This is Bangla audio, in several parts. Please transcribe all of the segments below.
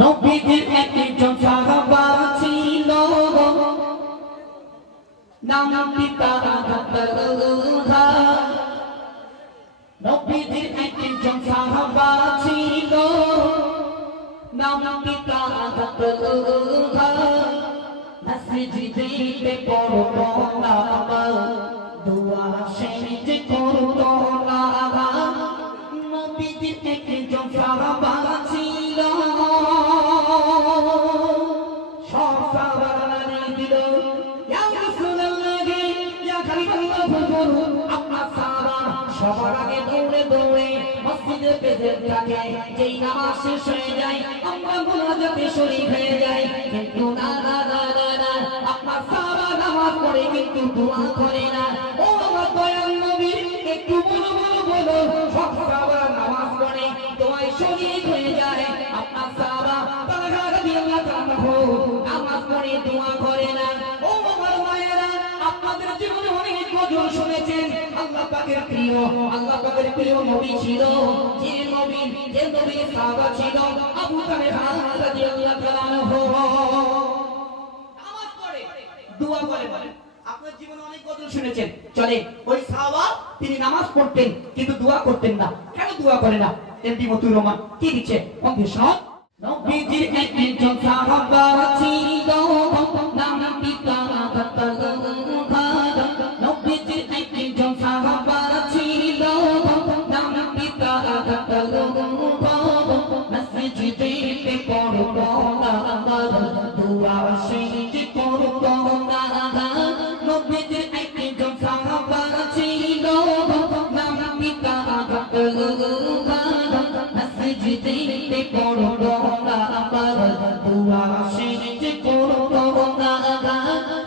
নবীজির একজন সাহাবা ছিল, নাম পিতা তালহা। নবীজির একজন সাহাবা ছিল, নাম পিতা তালহা। মসজিদে পড়তো নামাজ, দুআ শেষ করতো না। নবীজির একজন সাহাবা ছিল, সব সাহাবারা দিল ইয়া রাসূলুল্লাহ, ইয়া হাবিবাল্লাহ, হুজুর আপনার সাহাবা সবার আগে দৌড়ে দৌড়ে মসজিদে পেতে থাকে। যেই নামাজ শেষ হয়ে যায় আমরা মুনাজাতে শরীক হয়ে যাই, কিন্তু না না না না না, আপনার সাহাবা নামাজ পড়ে কিন্তু দোয়া করে না। ও আমার দয়াল নবী, একটু বলো বলো বলো, সব সাহাবারা নামাজ পড়ে দোয়ায় শরীক হয়ে যায়, আপনার সাহাবা তালহা রাদিয়াল্লাহু তাআলা নামাজ পড়ে দোয়া করে না। ও আমার মায়েরা, আপনাদের জীবনে অনেক গজল শুনেছেন। আল্লাহ পাকের প্রিয় নবী ছিল, যে নবীর সাহাবা ছিল আবু তালহা রাদিয়াল্লাহু তাআলা আনহু। নামাজ পড়ে দোয়া করে। আপনার জীবনে অনেক গজল শুনেছেন। চলে ওই সাহাবা, তিনি নামাজ পড়তেন কিন্তু দোয়া করতেন না। কেন দোয়া করে না? এমডি মতিউর রহমান কি দিচ্ছে কন্ডিশন। নবীজির একজন সাহাবা ছিল, নাম পিতা তালহা। নবীজির একজন সাহাবা ছিল, নাম পিতা তালহা। মসজিদে পড়তো নামাজ, দুআ শেষ করতো না। নবীজির একজন সাহাবা ছিল, নাম পিতা তালহা। মসজিদে পড়তো নামাজ, দুআ শেষ করতো না।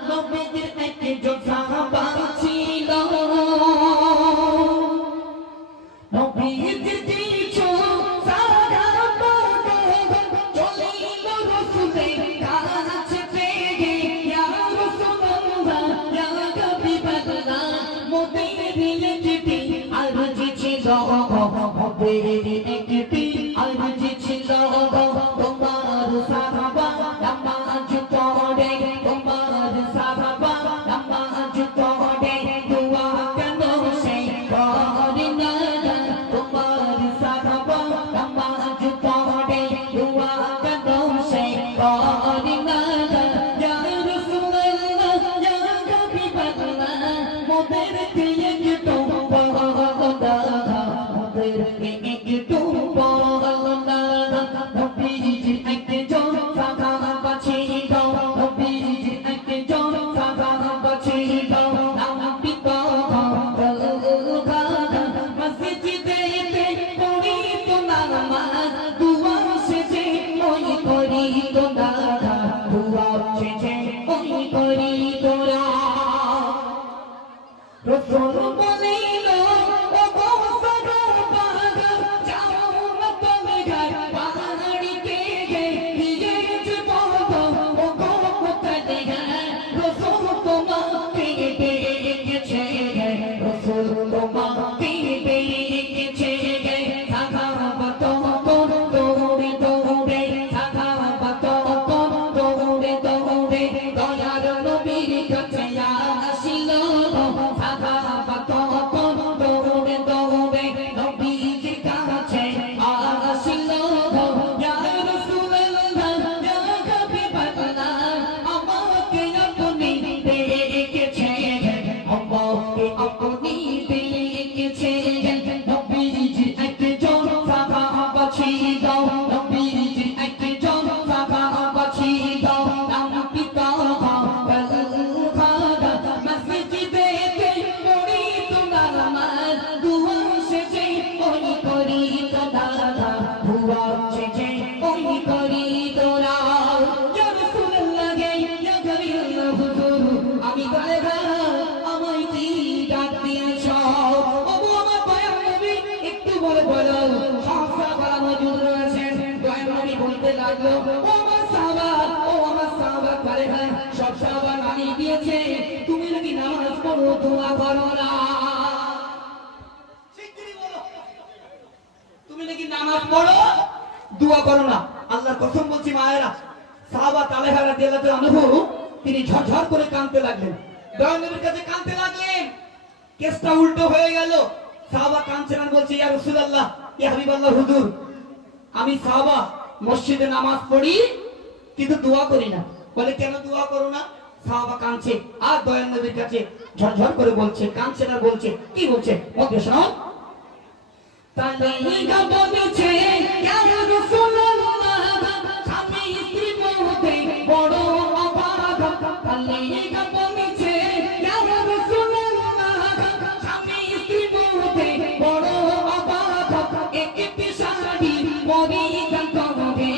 নবীজির একজন সাহাবা ছিল, নবীজির কিছু সাহাবা চলিল রাসূলের কাছে পেয়ে, ইয়া রাসূলুল্লাহ, ইয়া হাবিবাল্লাহ, মোদের একটি আরজি ছিল, মোদের একটি আরজি ছিল। তোমার সাহাবা নামাজ পড়ে, তোমার সাহাবা নামাজ পড়ে, দোয়া কেন সে করে না? তোমার সাহাবা নামাজ পড়ে, দোয়া কেন সে করে না? ইয়া রাসূলুল্লাহ, ইয়া হাবিবাল্লাহ, মোদেরকে একটু বলো না, মোদেরকে একটু বলো না। নবীজির একজন সাহাবা ছিল, নবীজির একজন সাহাবা ছিল, নাম পিতা তালহা। মসজিদে পড়িতো নামাজ, দুআ শেষে ওই করিতো না, দুআ শেষে ওই করিতো না। রাসূল বলিল, ও গো সাহাবা, যাও না তুমি ঘর পাহাড়িতে গিয়ে যে বলো, ও গো কোথায় গেলে? রাসূল তোমাকে ডেকেছে, রাসূল তোমাকে ডেকেছে। সাহাবা তখন দৌড়ে দৌড়ে, সাহাবা তখন দৌড়ে দৌড়ে দয়ার নবীর কাছে আসিল। সাহাবা তখন দৌড়ে দৌড়ে নবীজির কাছে আসিল। ইয়া রাসূলুল্লাহ, ইয়া হাবিবাল্লাহ, আমাকে আপনি ডেকেছেন, আমাকে আপনি ডেকেছেন। নবীজির একজন সাহাবা ছিল, নবীজির একজন সাহাবা ছিল, নাম পিতা তালহা। মসজিদে পড়িতো নামাজ, দুআ শেষে ওই করিতো না, দুআ শেষে ওই করিতো না। ইয়া রাসূলুল্লাহ, ইয়া হাবিবাল্লাহ, হুজুর আমি তালহা, আমায় কি ডাক দিয়েছ? ওগো আমার দয়াল নবী, একটু বলে বলো। সব সাহাবারা মজুদ রয়েছেন। দয়াল নবী বলতে লাগলো, ও আমার সাহাবা, ও আমার সাহাবা তালহা, সব সাহাবা নামিয়ে দিয়েছে, তুমি নাকি নামাজ পড়ো, দোয়া করো না। শিগগিরই বলো, তুমি নাকি নামাজ পড়ো, দোয়া করো না। আল্লাহর কসম বলছি মায়েরা, সাহাবা তালেহা রাদিয়াল্লাহু আনহু তিনি ঝরঝর করে কাঁদতে লাগলেন, দয়ার নবীর কাছে কাঁদতে লাগলেন। কেসটা উল্টো হয়ে গেল। সাহাবা কাঁদছেন আর বলছে, ইয়া রাসূলুল্লাহ, ইয়া হাবিবাল্লাহ হুজুর, আমি সাহাবা মসজিদে নামাজ পড়ি কিন্তু দোয়া করি না। বলে কেন দোয়া করো না? সাহাবা কাঁদছে আর দয়ার নবীর কাছে ঝরঝর করে বলছে, কাঁদছেন আর বলছে, কি বলছে মধ্যে শোনাও। তালেহা বলেছে, ইয়া রাসূলুল্লাহ, স্বামী স্ত্রী মধ্যে বড় অভাব। তালেহা বলেছে, ইয়া রাসূলুল্লাহ, স্বামী স্ত্রী মধ্যে বড় অভাব। একটি শাড়ি পরিধান করবে,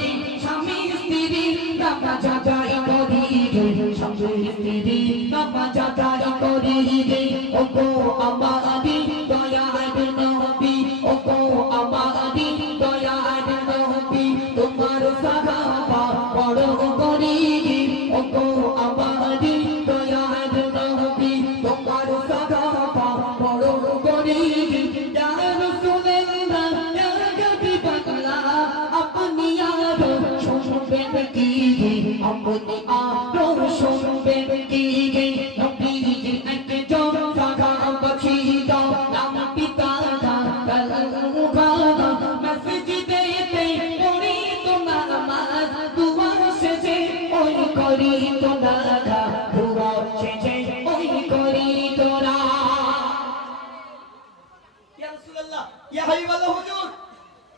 স্বামী স্ত্রী নামাজ আদায় করিবে, স্বামী স্ত্রী নামাজ আদায় করিবে। ওগো আমাদের দয়ার নবী, ওগো আমাদের দয়ার নবী, তোমার সাহাবা বড় গরীব। ওগো আমাদের দয়ার নবী, তোমার সাহাবা বড় গরীব। ইয়া রাসূলুল্লাহ, ইয়া হাবিবাল্লাহ, আপনি আরো শুনবেন কি, আপনি আরো শুনবেন কি। নবীজি একজন সাহাবা ছিল, নাম পিতা মসজিদেতে পড়িত নামাজ, দুয়া শেষে ওই করিত না, দুয়া শেষে ওই করিত না। ইয়া রাসূলুল্লাহ, ইয়া হাবিবাল্লাহ হুজুর,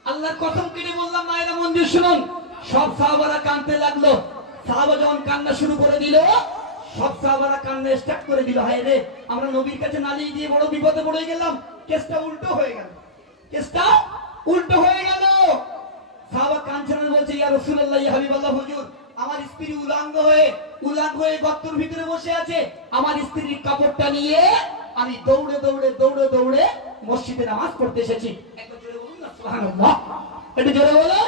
আল্লাহর কসম কেটে বললাম মায়েরা মন দিয়ে শুনুন। সব সাহাবারা কাঁদতে লাগলো। সাহাবা যখন কান্না শুরু করে দিল, সব সাহাবারা কান্না স্টার্ট করে দিল, হায় রে আমরা নবীর কাছে নালিশ দিয়ে বড় বিপদে পড়ে গেলাম। কেসটা উল্টো হয়ে গেল, কেসটা উল্টো হয়ে গেল। সাহাবা কাঁদছেন আর বলছে, ইয়া রাসূলুল্লাহ, ইয়া হাবিবাল্লাহ হুজুর, আমার স্ত্রী উলাঙ্গ হয়ে গর্তের ভিতরে বসে আছে। আমার স্ত্রীর কাপড়টা নিয়ে আমি দৌড়ে দৌড়ে দৌড়ে দৌড়ে মসজিদে নামাজ পড়তে এসেছি। একটু জোরে বলুন না সুবহানাল্লাহ, একটু জোরে বলো।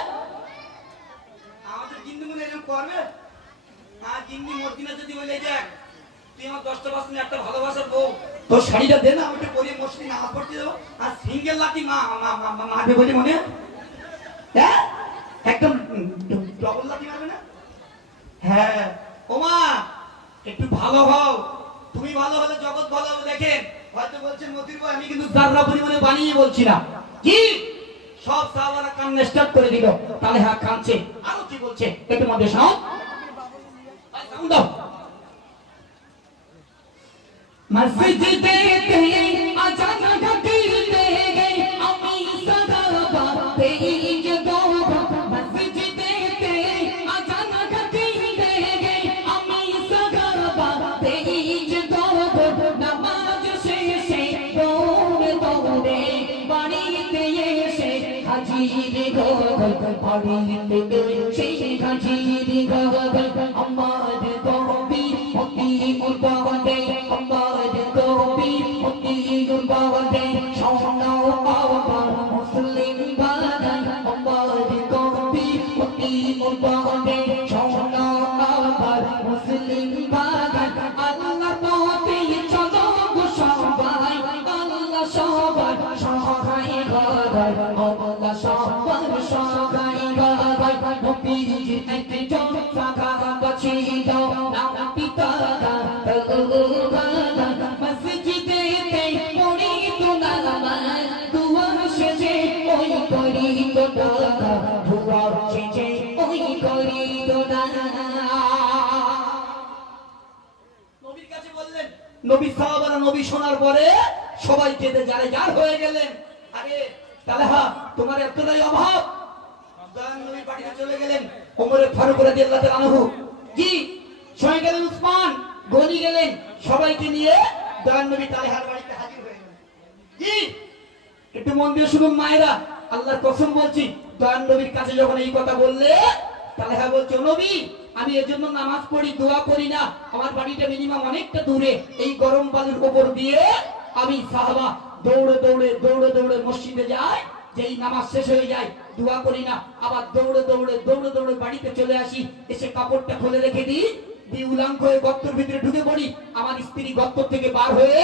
আমাদের জিন্দি মনে এরকম করবে না? জিন্দি মদিনা যদি বলে দেখ, তুই আমার 10টা বাসনে একটা ভালোবাসার বউ, তোর শাড়িটা দে না, আমি একটু পরিয়ে মসজিদে নামাজ পড়তে যাবো। আর সিঙ্গেল লাঠি মারবে বলি মনে, হ্যাঁ একদম ডবল লাঠি মারবে না? হ্যাঁ ওমা একটু ভালো হও, তুমি ভালো হলে জগৎ ভালো হবে। দেখেন হয়তো বলছেন মতির ভাই, আমি কিন্তু যাররা পরিমাণে বানিয়ে বলছি না। কি সব সাহাবারা কান্না স্টার্ট করে দিল। তালেহা কাঁদছে, আরো কি বলছে একটু মধ্যে শোনাও। সাউন্ড দাও। মসজিদেতে আজান দিতে আমি সাহাবা তেজ গো, মসজিদেতে আজান দিতে আমি সাহাবা তেজ গো। নামাজ শেষে দৌড়ে দৌড়ে বাড়িতে এসে হাজির গো, বাড়িতে এসে হাজির গো। আমার কবি অতি উর্বরে, আমার কবি অতি উর্বরে, শোনাও আবার মুসলিম বানাই। আমার কবি অতি উর্বরে, শোনাও আবার মুসলিম বানাই। আল্লাহ পথে চলো গো সবাই, আল্লাহ সবার সহায় হয়, আল্লাহ সবার সহায় হয়। নবীজি একজন সাহাবা ছিল, নাম পিতা মসজিদেতে পড়িত নামাজ, দুয়া শেষে ওই করিত না, দুয়া শেষে ওই করিত না। নবীর কাছে বললেন, নবী সাহাবারা নবী শোনার পরে সবাই কেঁদে যারে যার হয়ে গেলেন। আরে তালেহা তোমার এতটাই অভাব। দয়ার নবী বাড়িতে চলে গেলেন। ওমর ফারুক রাদিয়াল্লাহু আনহু জি সঙ্গে গেলেন, উসমান গনি গেলেন, সবাইকে নিয়ে দয়ার নবী তালেহার বাড়িতে হাজির হয়ে গেলেন। জি একটু মন দিয়ে শুনুন মায়েরা, আল্লাহর কসম বলছি, দয়ার নবীর কাছে যখন এই কথা বললে, তালেহা বলছে, ও নবী আমি এর জন্য নামাজ পড়ি, দোয়া করি না। আমার বাড়িটা মিনিমাম অনেকটা দূরে, এই গরম বালুর উপর দিয়ে আমি সাহাবা দৌড়ে দৌড়ে দৌড়ে দৌড়ে মসজিদে যাই, যেই নামাজ শেষ হয়ে যায় দোয়া করি না, আবার দৌড়ে দৌড়ে দৌড়ে দৌড়ে বাড়িতে চলে আসি, এসে কাপড়টা খুলে রেখে দিই, দিয়ে উলাঙ্গ হয়ে গর্তের ভিতরে ঢুকে পড়ি। আমার স্ত্রী গর্ত থেকে বার হয়ে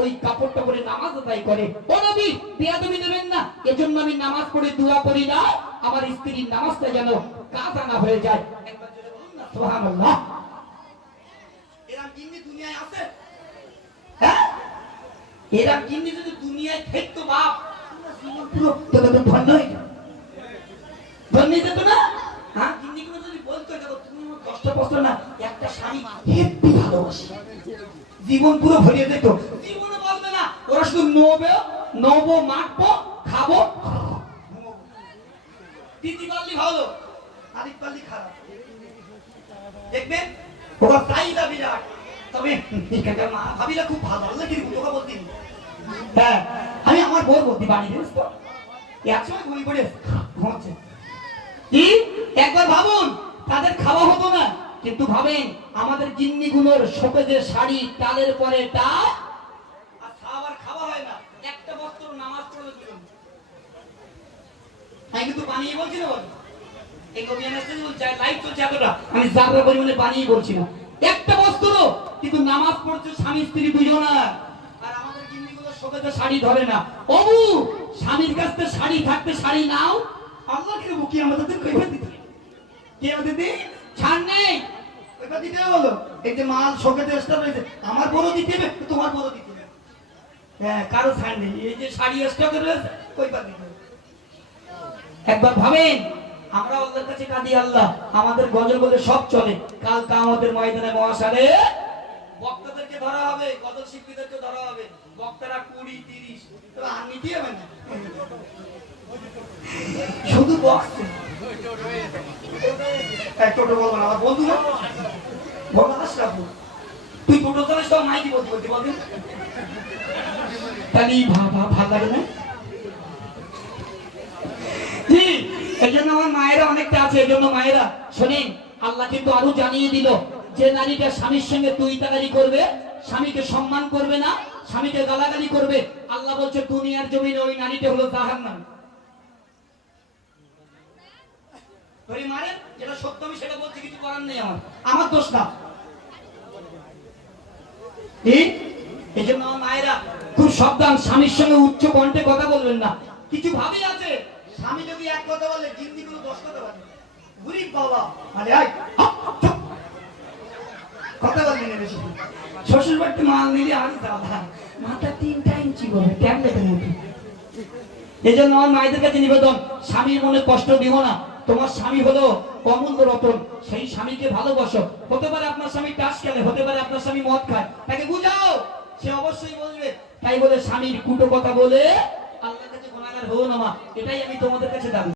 ওই কাপড়টা পরে নামাজ আদায় করে। ও নবী, বেয়াদবি নেবেন না, এজন্য আমি নামাজ পড়ে দোয়া করি না, আমার স্ত্রীর নামাজটা যেন কাজা না হয়ে যায়। একবার জোরে বলুন না সুবহানাল্লাহ। এরকম জিন্নি দুনিয়ায় আছে? হ্যাঁ, এরকম জিন্নি যদি দুনিয়ায় থাকতো বাপ, জীবন পুরো তোদের ধন্য হয়ে যেত, ধন্য যেত না? হ্যাঁ, জিন্নিগুলো যদি বলতো দেখো তুমি আমার কষ্ট কষ্ট না, একটা স্বামী হেব্বি ভালোবাসি, জীবন পুরো ভরিয়ে যেত। জীবনে বলবে না, ওরা শুধু নবো মাখবো খাবো দিদি পাল্লি ভালো আরিফ পাল্লি খারাপ, দেখবেন ওরা চাহিদা বিরাট। তবে মা ভাবিরা খুব ভালো, আল্লাহ কি কথা বলতে। হ্যাঁ, আমি আমার বউ বলতে বাড়ি দিস তো একসময় ঘুমিয়ে পড়ে ঘুমাচ্ছে কি। একবার ভাবুন, তাদের খাওয়া হতো না, কিন্তু ভাবেন আমাদের জিন্নিগুলোর শোকেজের শাড়ি টালের পরে টাল, আর খাবার খাওয়া হয় না, একটা বস্ত্র নামাজ পড়ে দিল। আমি কিন্তু বানিয়ে বলছি না, বল এই নবীন লাইভ চলছে এতটা, আমি যাত্রা পরিমাণে বানিয়ে বলছি না। একটা বস্ত্র কিন্তু নামাজ পড়ছে স্বামী স্ত্রী দুজন, আর আমাদের জিন্নিগুলো শোকেজের শাড়ি ধরে না। ওবু স্বামীর কাছ থেকে শাড়ি থাকতে শাড়ি নাও, আল্লাহ কি বুকি আমাদের কইফা দিতে, কি আমাদের দিন ছাড় নেই, কইফা দিতে হলো। এই যে মাল শোকেজে স্টক রয়েছে, আমার বড় দিতে হবে, তোমার বড় দিতে হবে, হ্যাঁ কারো ছাড় নেই। এই যে শাড়ি স্টকে রয়েছে কইফা দিতে হবে। একবার ভাবেন, আমরা আল্লাহর কাছে কাঁদি, আল্লাহ আমাদের গজল বলে সব চলে, কাল কিয়ামতের ময়দানে মহাশারে বক্তাদেরকে ধরা হবে, গজল শিল্পীদেরকে ধরা হবে, বক্তারা 20-30, তবে আর নিতে হবে না, শুধু বক্সে। এক টোটো বলবো না, আমার বন্ধু না বল আশরাফ, তুই টোটো চালাস তো মাইকি বলতে বলতে বলতে তাহলে ভালো লাগে না? জি, এই জন্য আমার মায়েরা অনেকটা আছে। এই জন্য মায়েরা শোনেন, আল্লাহ কিন্তু আরো জানিয়ে দিল যে নারীটা স্বামীর সঙ্গে তুই তাকারি করবে, স্বামীকে সম্মান করবে না, স্বামীকে গালাগালি করবে, আল্লাহ বলছে দুনিয়ার জমিনে ওই নারীটা হলো জাহান্নাম। ধরে মারেন, যেটা সত্য আমি সেটা বলছি, কিছু করার নেই, আমার দোষ না। এই জন্য আমার মায়েরা খুব সাবধান, স্বামীর সঙ্গে উচ্চ কণ্ঠে কথা বলবেন না। কিছু ভাবি আছে, স্বামী যদি এক কথা বলে জিন্দিগুলো 10 কথা বলে, বুড়ি বাবা আরে আয় কথা বলবি না বেশি। শ্বশুর বাড়িতে মাল নিলে আর দাদা মাথা 3টা ইঞ্চি হবে ট্যাবলেটের মতো। এই জন্য আমার মায়েদের কাছে নিবেদন, স্বামীর মনে কষ্ট দিও না, তোমার স্বামী হলো অমূল্য রতন, সেই স্বামীকে ভালোবাসো। হতে পারে আপনার স্বামী টাস খেলে, হতে পারে আপনার স্বামী মদ খায়, তাকে বুঝাও, সে অবশ্যই বলবে। তাই বলে স্বামীর কুটো কথা বলে আল্লাহর কাছে গুনাহগার হও না মা, এটাই আমি তোমাদের কাছে দাবি।